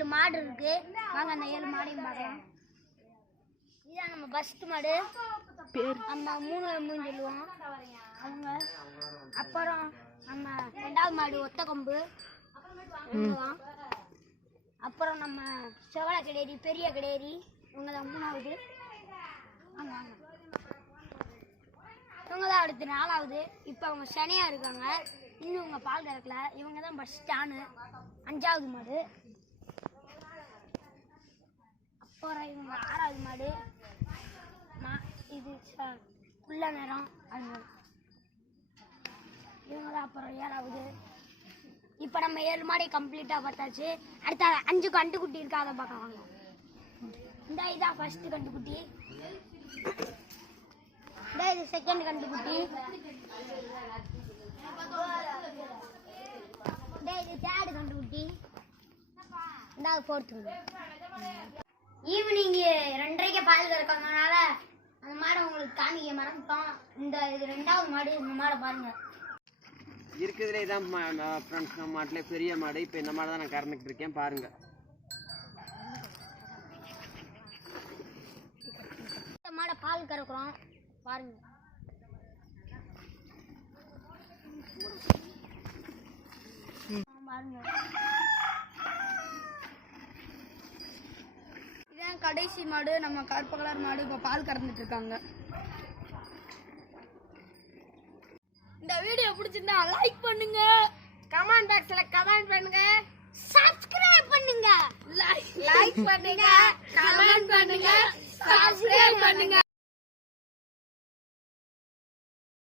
7 மாடு இருக்கு. வாங்க அந்த 7 மாடையும் பார்க்கலாம். இதான் நம்ம ஃபர்ஸ்ட் மாடு. நம்ம 3 சொல்லுவோம் அவங்க. அப்புறம் நம்ம 2வது மாடு ஒத்த கொம்பு. அப்புறம் நம்ம செவல கிடேரி பெரிய கிடேரி இவங்க தான் 3வது. இவங்க தான் அடுத்து 4வது. இப்போ அவங்க சனியா இருக்காங்க. இன்னும் இவங்க பால் கறக்கல. இவங்க தான் பஸ் ஸ்டாண்டு 5வது மாடு. அப்புறம் இவங்க 6வது மாடு. இது உள்ள நேரம் அது இவங்க தான். அப்புறம் 7வது. இப்போ நம்ம 7 மாடி கம்ப்ளீட்டாக பார்த்தாச்சு. அடுத்த 5 கண்டுக்குட்டி இருக்கா அதை பார்க்க வாங்க. இந்த இதான் ஃபர்ஸ்ட் கண்டுக்குட்டி. இந்த இது செகண்ட் கண்டுக்குட்டி. இந்த இது தேர்டு கண்டுக்குட்டி. இந்த 4th. ஈவினிங் 2:30 பால் கறக்கறதுனால அந்த மாடை உங்களுக்கு காமிக்க மறந்துட்டோம். இது 2வது மாடு. இந்த மாடை பாருங்க. இருக்கிறதுலே இதான் ஃப்ரெண்ட்ஸ் நம்ம மாட்டில் பெரிய மாடு. இப்போ இந்த மாடு தான் நான் கறந்துக்கிட்டு இருக்கேன் பாருங்க. இந்த மாடை பால் கறக்குறோம் பாருங்க. பாருங்க இதான் கடைசி மாடு. நம்ம கருப்பு கலர் மாடு இப்போ பால் கறந்துட்டு இருக்காங்க. இந்த வீடியோ பிடிச்சிருந்தா லைக் பண்ணுங்க, கமெண்ட் பாக்ஸ்ல கமெண்ட் பண்ணுங்க, சப்ஸ்கிரைப் பண்ணுங்க. லைக் பண்ணுங்க, கமெண்ட் பண்ணுங்க, சப்ஸ்கிரைப் பண்ணுங்க.